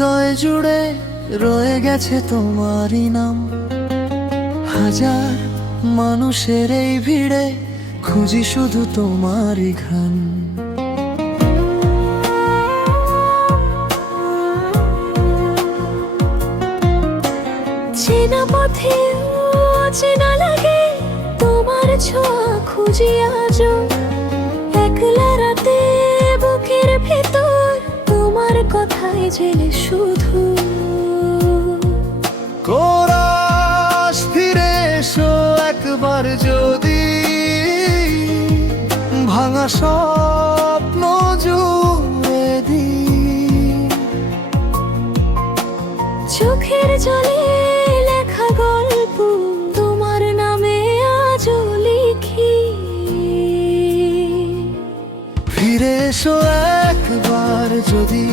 হৃদয় জুড়ে রয়ে গেছে তোমারই নাম। হাজার মানুষের এই ভিড়ে খুঁজি শুধু তোমারই ঘ্রাণ। চেনা পথে অচেনা লাগে তোমার ছোঁয়া খুঁজি আজও। একলা রাতে বুকের ভেতর তোমার কথাই জেলে শুধু। কোরাস ফিরে এসো একবার যদি, ভাঙা স্বপ্ন জুড়ে দিই। চোখের জলে লেখা গল্প তোমার নামে আজও লিখি। ফিরে এসো একবার যদি,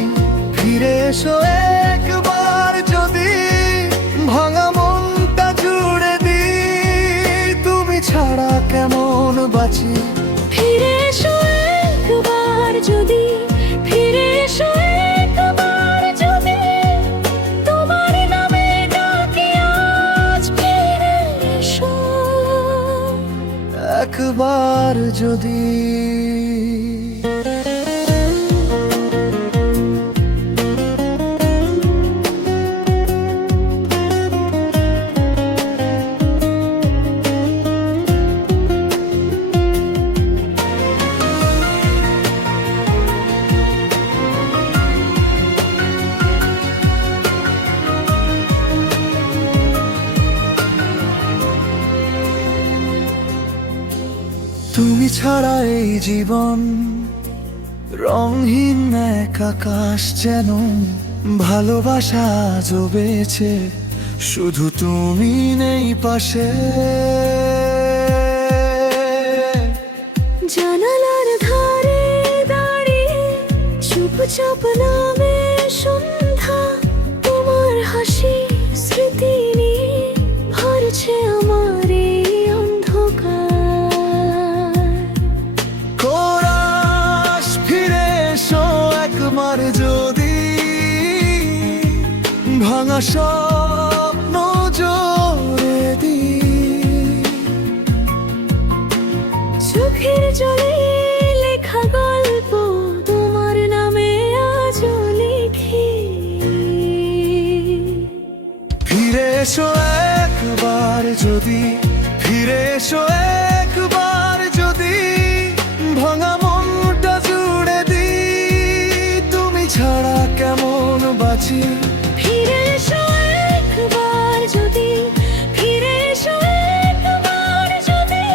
ফিরে এসো একবার যদি, ভাঙা মনটা জুড়ে দিই। তুমি ছাড়া কেমন বাঁচি। ফিরে এসো একবার যদি, ফিরে এসো একবার যদি, তোমার নামে ডাকি আজ ফিরে এসো। একবার যদি। তুমি ছাড়া এই জীবন রংহীন এক আকাশ যেন। ভালোবাসা আজও বেঁচে, শুধু তুমি নেই পাশে। জানালার ধারে দাঁড়িয়ে চুপচাপ নামে সন্ধ্যা। তোমার হাসি স্মৃতি নিয়ে ভরছে আমার এই অন্ধকার। কোরাস ফিরে এসো একবার যদি, ভাঙা স্বপ্ন জোরে দিই। চোখের জলে লেখা গল্প তোমার নামে আজও লিখি। ফিরে এসো একবার যদি, ফিরে এসো একবার যদি, ভাঙা মনটা জুড়ে দিই। তুমি ছাড়া কেমন বাঁচি। ফিরে এসো একবার যদি, ফিরে এসো একবার যদি,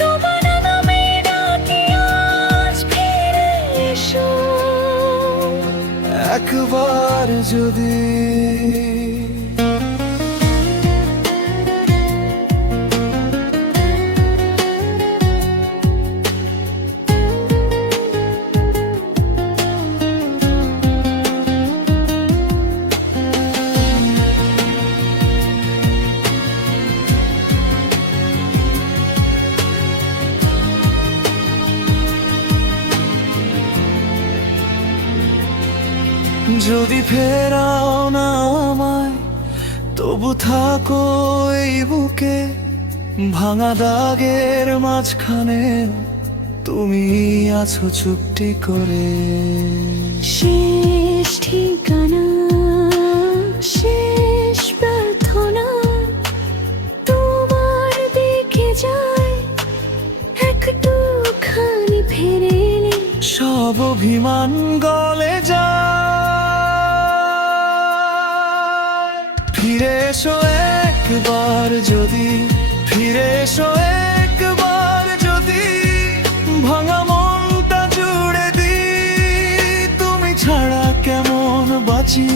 তোমার নামে ডাকি আজ ফিরে এসো। একবার যদি। যদি ফেরাও না আমায়, তবু থাকো এই বুকে। ভাঙা দাগের মাঝখানে তুমি আছো চুপটি করে। শেষ ঠিকানা, শেষ প্রার্থনা তোমার দিকে যায়। একটুখানি ফিরে এলে সব অভিমান গলে যায়। ফিরে এসো একবার যদি, ফিরে এসো একবার যদি, ভাঙা মনটা জুড়ে দিই। তুমি ছাড়া কেমন বাঁচি।